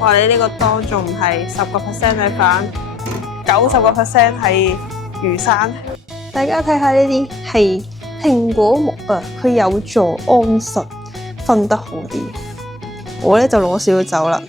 哇！你呢個當仲唔係10% 係飯，90% 係魚生。大家睇下呢啲係蘋果木啊，佢有助安神，瞓得好啲。我咧就攞少咗走啦。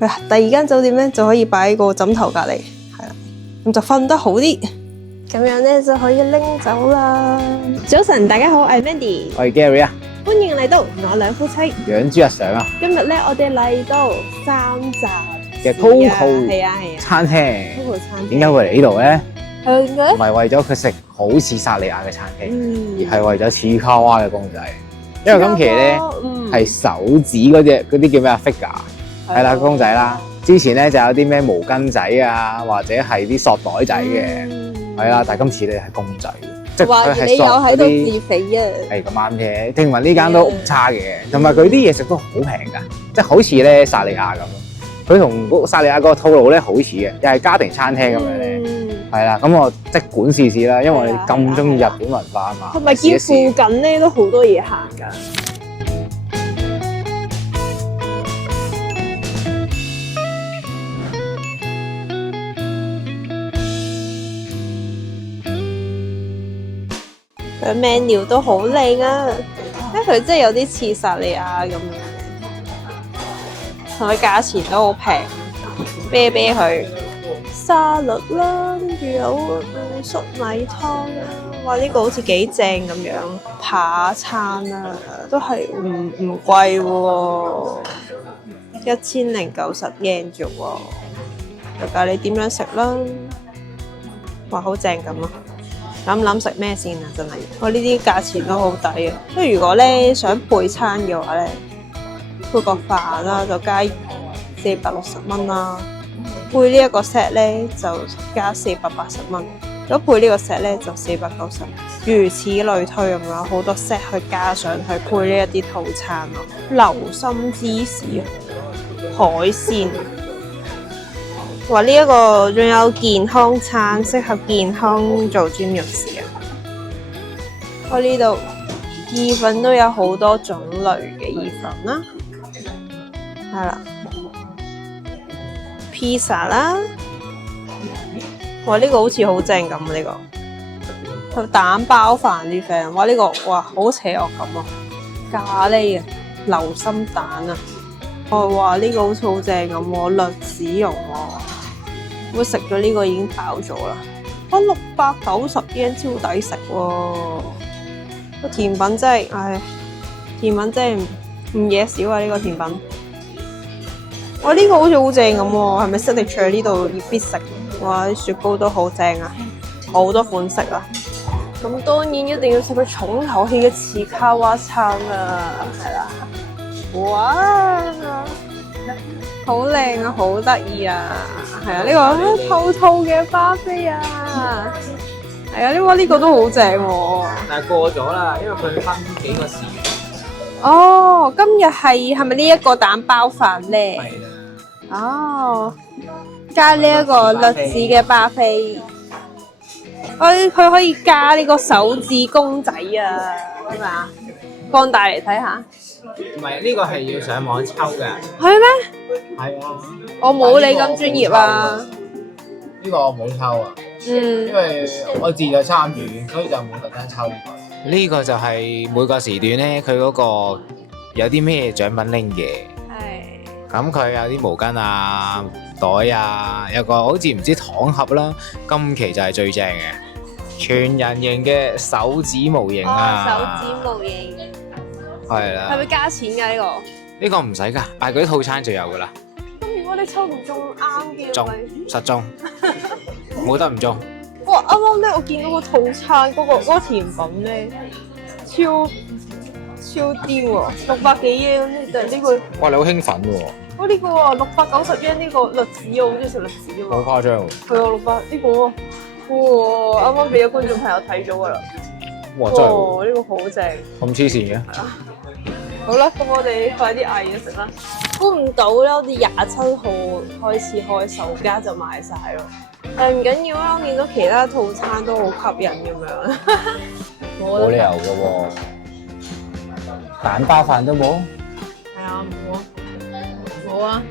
第二間酒店咧就可以擺喺個枕頭隔離，係啦，咁就瞓得好啲。咁樣咧就可以拎走啦。早晨，大家好，我係 Mandy，我係 Gary 啊，歡迎嚟到我兩夫妻養豬日常啊今日咧，我哋嚟到三站嘅 Coco 係啊餐廳。 ，Coco 餐廳點解會嚟呢度咧？係點解唔係為咗佢食好似薩莉亞嘅餐廳，而係為咗似卡哇嘅公仔。因為今期咧係手指嗰啲叫咩啊 figure， 係啦公仔啦。之前咧就有啲咩毛巾仔啊，或者係啲索袋仔嘅，係啦。但係今次咧係公仔，即係佢係索嗰啲。自肥啊！係咁啱嘅，聽聞呢間都唔差嘅，同埋佢啲嘢食都好平㗎，即係好似咧薩莉亞咁。佢同薩莉亞個套路咧好似嘅，又係家庭餐廳咁樣咧。係啦，咁我即管試試啦，因為我哋咁中意日本文化啊嘛。同埋見附近咧都好多嘢行㗎。佢 menu 都好靚啊！佢真係有啲似薩莉亞咁樣，同佢價錢都好平，啤啤佢沙律啦，跟住有粟米湯啦，哇！呢個好似幾正咁樣，扒餐啊，都係唔貴喎，1090 yen 啫喎，就教你點樣食啦，哇！好正咁啊！諗食咩先啊？真係，我呢啲價錢都好抵啊！即係如果咧想配餐嘅話咧，配個飯啦就加460蚊啦，配呢一個 set 咧就加480蚊，如果配呢個 set 咧就490，如此類推咁樣，好多 set 去加上去配呢一啲套餐咯。流心芝士、海鮮。話呢一個仲有健康餐，適合健康做 gym 人士啊！我呢度意粉都有好多種類嘅意粉啦，係啦，披薩啦，哇呢個好似好正咁啊！呢個蛋包飯啲 friend，哇呢個哇好邪惡咁啊！咖喱啊，流心蛋啊，哦哇呢個好似好正咁喎，栗子蓉喎。我食咗呢個已經飽咗啦，我690 yen 超抵食喎！個甜品真係，唉，甜品真係唔嘢少啊！呢個甜品，哇呢個好似好正咁喎，係咪 signature 呢度要必食？哇啲雪糕都好正啊，好多款式啊！咁當然一定要食佢重頭戲嘅次卡哇餐啊，係啦，哇！好靚啊，好得意啊，係啊，呢個透透嘅巴菲啊，係啊，呢個都好正喎。但係過咗啦，因為佢分幾個時段。哦，今日係咪呢一個蛋包飯咧？係啦。哦，加呢一個栗子嘅巴菲，佢可以加呢個手指公仔啊，係咪啊？放大嚟睇下。唔係呢個係要上網抽嘅。係咩？係啊。我冇你咁專業啊。呢個我冇抽啊。因為我自助參與，所以就冇特登抽呢個。呢個就係每個時段咧，佢嗰個有啲咩獎品拎嘅。係。咁佢有啲毛巾啊、袋啊，有個好似唔知糖盒啦。今期就係最正嘅，全人形嘅手指模型啊。手指模型。係啦。係咪加錢㗎呢個？呢個唔使㗎，買嗰啲套餐就有㗎啦。咁如果你抽唔中啱嘅，中實中，冇得唔中。哇！啱啱咧，我見到個套餐嗰個甜品咧，超癲喎，600幾 yen 呢個。哇！你好興奮喎。哇！呢個啊690 yen 呢個栗子，我好中意食栗子㗎嘛。好誇張喎。係啊，600呢個啊，哇！啱啱俾咗觀眾朋友睇咗㗎啦。哇！真係喎。哇！呢個好正。咁黐線嘅。好啦，咁我哋快啲嗌嘢食啦。估唔到咧，我哋27號開始開售價就賣晒咯。但係唔緊要啊，我見到其他套餐都好吸引咁樣。冇理由嘅喎。蛋包飯都冇？係啊，冇啊，冇啊。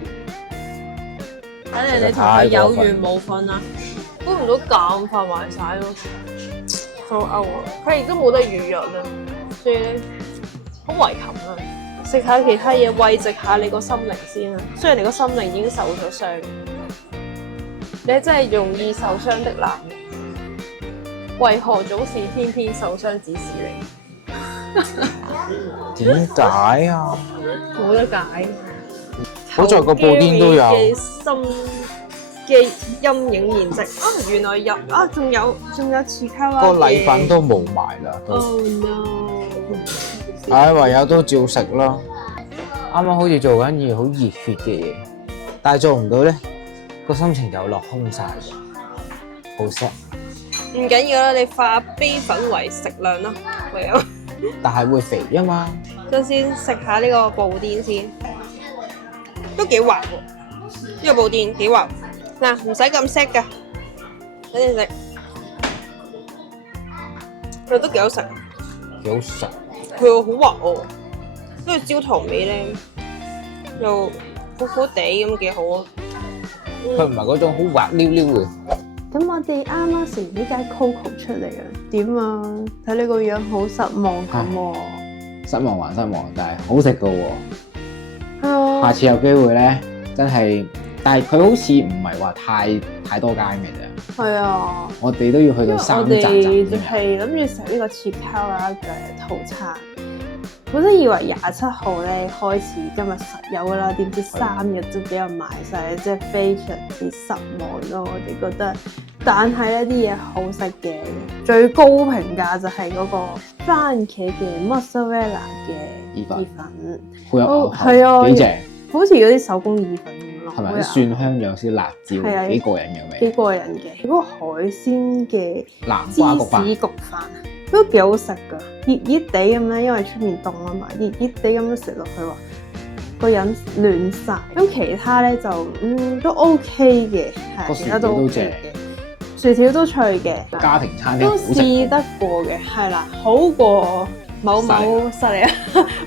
睇嚟你同佢有緣無分啊！估唔到咁快賣晒咯，數歐啊！佢亦都冇得預約啦，所以咧好遺憾啊！食下其他嘢慰藉下你個心靈先啊！雖然你個心靈已經受咗傷，你真係容易受傷的男人，為何總是偏偏受傷只是你？點解啊？冇得解。好在個布甸都有嘅心嘅陰影面積啊！原來有啊，仲有次卡拉個禮品都冇埋啦。Oh no！唉，唯有都照食咯。啱啱好似做緊嘢好熱血嘅嘢，但係做唔到咧，個心情又落空晒，好 sad。唔緊要啦，你化悲憤為食量啦，唯有。但係會肥啊嘛。首先食下呢個布甸先，都幾滑喎。呢個布甸幾滑，嗱唔使咁 set 噶，等你食，佢都幾好食，幾好食。佢好滑喎，跟住焦糖味咧又苦苦地咁幾好啊。佢唔係嗰種好滑溜溜嘅。咁我哋啱啱食完呢間 Coco 出嚟啊，點啊？睇你個樣好失望咁喎。失望還失望，但係好食噶喎。係啊。下次有機會咧，真係，但係佢好似唔係話太多間嘅啫。係啊。我哋都要去到3站站。我哋就係諗住食呢個切烤啊嘅套餐。本身以為27號咧開始今日實有噶啦，點知3日都俾人賣晒，即係非常之失望咯。我哋覺得，但係咧啲嘢好食嘅，最高評價就係嗰個番茄嘅 mozzarella 嘅意粉，好有牛係啊，幾正，好似嗰啲手工意粉咁咯。係咪啲蒜香有少辣椒，幾過癮嘅味。幾過癮嘅，嗰個海鮮嘅南瓜芝士焗飯。都幾好食噶，熱熱地咁咧，因為出面凍啊嘛，熱熱地咁樣食落去話，個人暖晒。咁其他咧就都 OK 嘅，係其他都 OK 嘅，薯條都脆嘅，家庭餐廳都試得過嘅，係啦，好過某薩莉亞，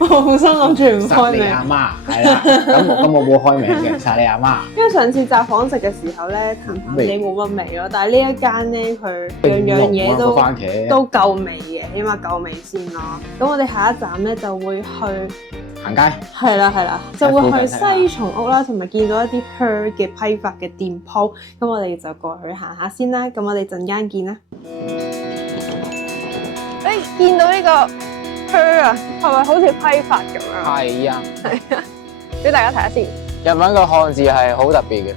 我好心諗住唔開名。薩莉阿媽係啦，咁我冇開名嘅薩莉阿媽。因為上次雜房食嘅時候咧，淡淡地冇乜味咯，但係呢一間咧佢樣嘢都夠味嘅，起碼夠味先咯。咁我哋下一站咧就會去行街，係啦，就會去西松屋啦，同埋見到一啲 Her 嘅批發嘅店鋪，咁我哋就過去行下先啦。咁我哋陣間見啦。見到呢個。啊，係咪好似批發咁樣？係啊，俾大家睇下先。日文個漢字係好特別嘅，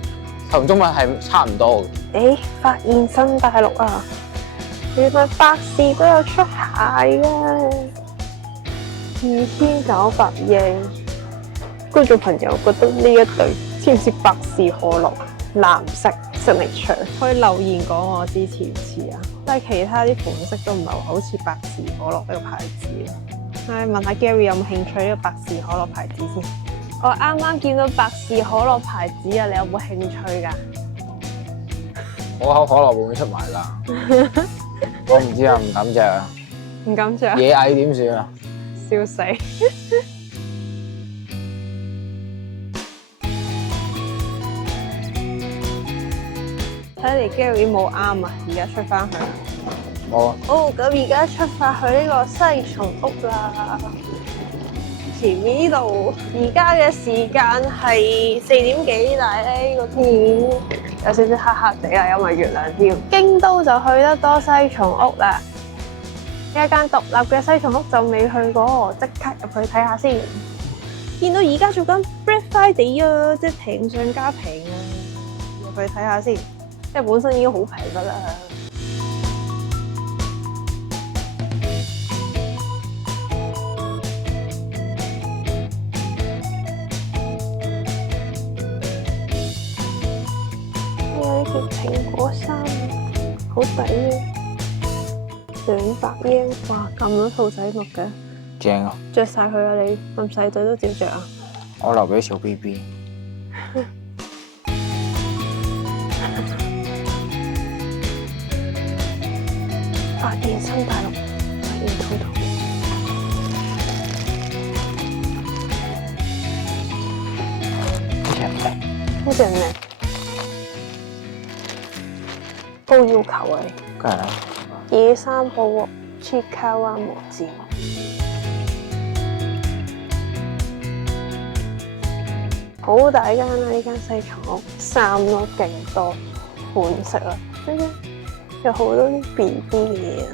同中文係差唔多嘅。發現新大陸啊！原來百事都有出蟹嘅，2900英。觀眾朋友覺得呢一對似唔似百事可樂？藍色signature，可以留言講我支持唔似啊！但係其他啲款式都唔係好似百事可樂呢個牌子啊！問下 Gary 有冇興趣呢個百事可樂牌子先？我啱啱見到百事可樂牌子啊，你有冇興趣㗎？可口可樂會唔會出埋㗎？我唔知啊，唔敢着啊！唔敢着？野蟻點算啊？笑死！睇嚟 Gary 冇啱啊，而家出翻去。冇啊。咁而家出發去呢個西松屋啦。前面呢度而家嘅時間係4點幾，但係咧個天有少少黑黑地啊，因為月亮添。京都就去得多西松屋啦。有一間獨立嘅西松屋就未去過，即刻入去睇下先。見到而家做緊 Black Friday 啊，即係平上加平啊，入去睇下先。即係本身已經好平噶啦。呢件蘋果衫好抵啊，200英，哇咁多兔仔襪嘅，正啊！着晒佢啊你，咁細隊都照着啊？我留俾小 BB。發現新大陸，發現兔兔。好正咩？高要求啊！梗係啦，野生保獲切卡灣木枝，好大間啊！呢間西芹屋，衫都勁多款式啊，有好多啲 BB 嘅嘢啊！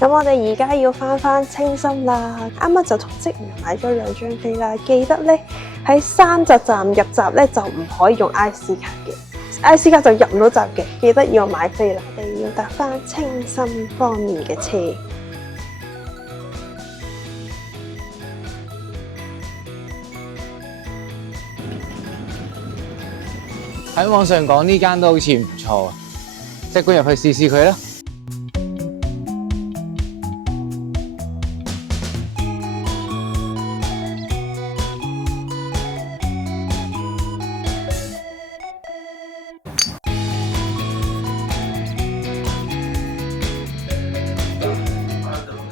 咁我哋而家要翻青森啦，啱啱就同職員買咗2張飛啦，記得咧喺三澤站入閘咧就唔可以用 IC 卡嘅。IC 卡就入唔到閘嘅，記得要買飛啦。我哋要搭翻青森方面嘅車。喺網上講呢間都好似唔錯，即管入去試試佢啦。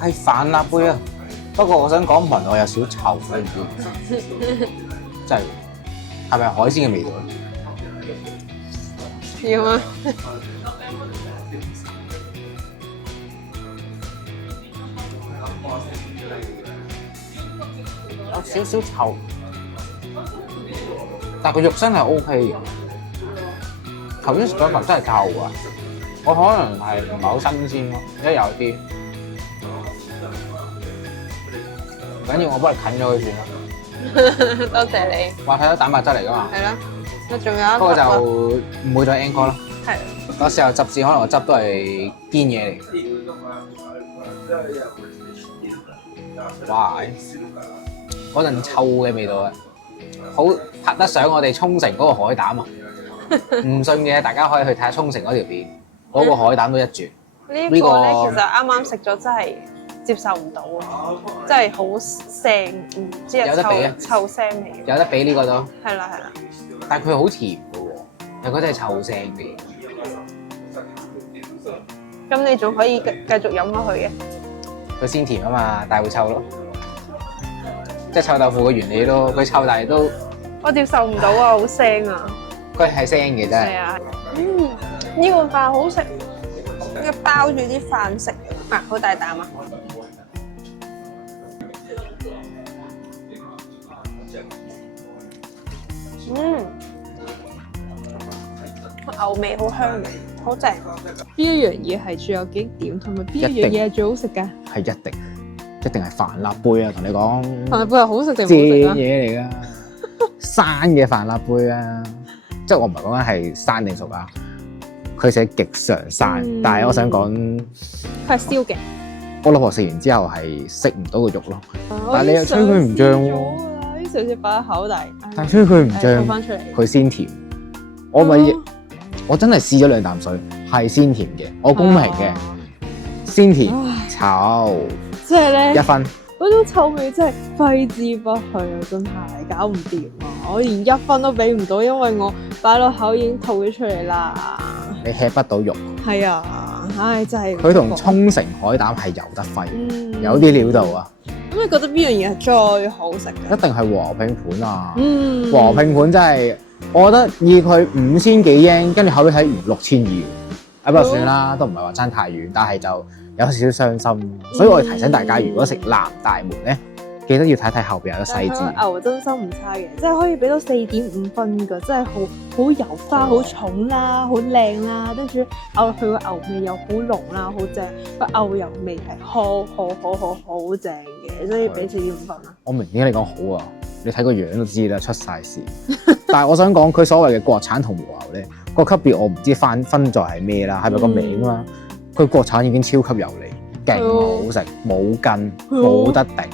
係飯辣杯啊！不過我想講聞我有少臭，你唔知？真係，係咪海鮮嘅味道？要啊！有少少臭，但係個肉身係 OK 嘅。頭先食嗰嚿真係臭啊！我可能係唔係好新鮮咯，因為有啲。唔緊要，我幫你近咗佢算啦。多謝你。話睇到蛋白質嚟㗎嘛？係啦，我仲有一個。不過就唔會再 anchor 咯。係。嗰時候執子可能個汁都係堅嘢嚟。哇！嗰陣臭嘅味道啊，好拍得上我哋沖繩嗰個海膽啊！唔信嘅，大家可以去睇下沖繩嗰條片，嗰個海膽都一絕。呢個咧其實啱啱食咗真係接受唔到啊！真係好腥，唔知有臭腥味。有得比呢個都係啦係啦，但係佢好甜嘅喎，又嗰真係臭腥嘅。咁你仲可以繼續飲落去嘅。佢鮮甜啊嘛，但係會臭咯，即係臭豆腐嘅原理咯。佢臭但係都我接受唔到啊，好腥啊！佢係腥嘅真係。係啊，呢個飯好食，要包住啲飯食啊，好大啖啊！牛味好香，好正。邊一樣嘢係最有經典，同埋邊一樣嘢係最好食㗎？係一定係飯辣杯啊！同你講，飯辣杯係好食定唔好食啊？正嘢嚟㗎，生嘅飯辣杯啊！即係我唔係講緊係生定熟啊，佢寫極常生，但係我想講佢係燒嘅。我老婆食完之後係食唔到個肉咯，但係你又吹佢唔脹喎，啲上次擺喺口底，但係吹佢唔脹，翻出嚟，佢鮮甜。我真係試咗2啖水，係鮮甜嘅，我公平嘅，鮮甜臭，即係咧1分。嗰種臭味真係揮之不去啊！真係搞唔掂啊！我連1分都俾唔到，因為我擺落口已經吐咗出嚟啦。你吃不到肉。係啊，唉，真係。佢同沖繩海膽係有得揮，有啲料到啊！咁你覺得邊樣嘢係最好食嘅？一定係和拼盤啊！和拼盤真係，我覺得以佢5000幾英，跟住後尾睇完6200，不過算啦，都唔係話爭太遠，但係就有少少傷心。所以我哋提醒大家，如果食南大門咧，記得要睇睇後邊有個細字。牛真心唔差嘅，即係可以俾到4.5分㗎，真係好油花，好重啦，好靚啦，跟住咬落去個牛味又好濃啦，好正，個牛油味係好正嘅，所以俾4.5分啊！我明顯你講好啊，你睇個樣都知啦，出晒事。但係我想講佢所謂嘅國產同和牛咧，個級別我唔知分在係咩啦，係咪個名啊？佢國產已經超級油膩，勁好食，冇筋，冇得頂。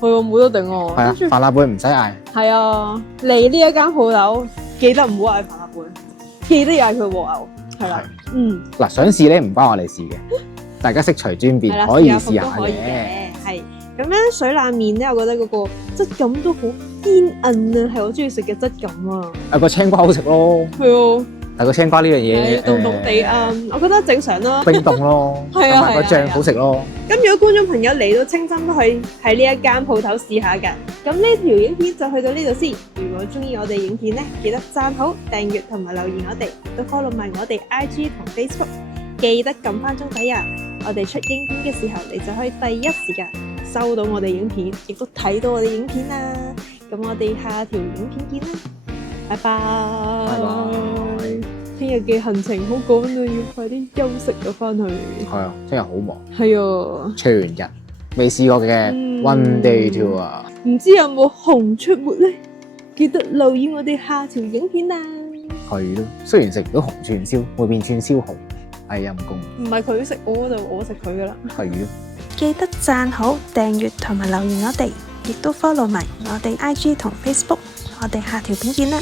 係喎，冇得頂喎。係啊，飯辣杯唔使嗌。係啊，嚟呢一間鋪頭，記得唔好嗌飯辣杯，記得嗌佢和牛。係啦，嗱，想試咧唔關我哋試嘅，大家悉隨尊便，可以試下嘅。係咁樣水冷麵咧，我覺得嗰個質感都好堅韌啊，係我中意食嘅質感啊。個青瓜好食咯。係啊。但個青瓜呢樣嘢凍凍地我覺得正常咯。冰凍咯，係啊同埋個係啊醬好食咯。咁如果觀眾朋友嚟到清真都可以喺呢一間鋪頭試下㗎。咁呢條影片就去到呢度先。如果中意我哋影片咧，記得讚好、訂閱同埋留言我哋，都 follow 埋我哋 IG 同 Facebook， 記得撳翻鐘仔啊！我哋出影片嘅時候，你就可以第一時間收到我哋影片，亦都睇到我哋影片啦。咁我哋下條影片見啦，拜拜。拜拜。聽日嘅行程好趕啊，要快啲休息咗翻去。係啊，聽日好忙，係啊，全日未試過嘅 one day tour 啊！唔知有冇熊出沒咧？記得留意我哋下條影片啊！係咯，雖然食唔到紅串燒，會變串燒紅，係陰公。唔係佢食我嗰度，我食佢噶啦。係咯。記得讚好、訂閱同埋留言我哋，亦都 follow 埋我哋 IG 同 Facebook，我哋下條片見啦！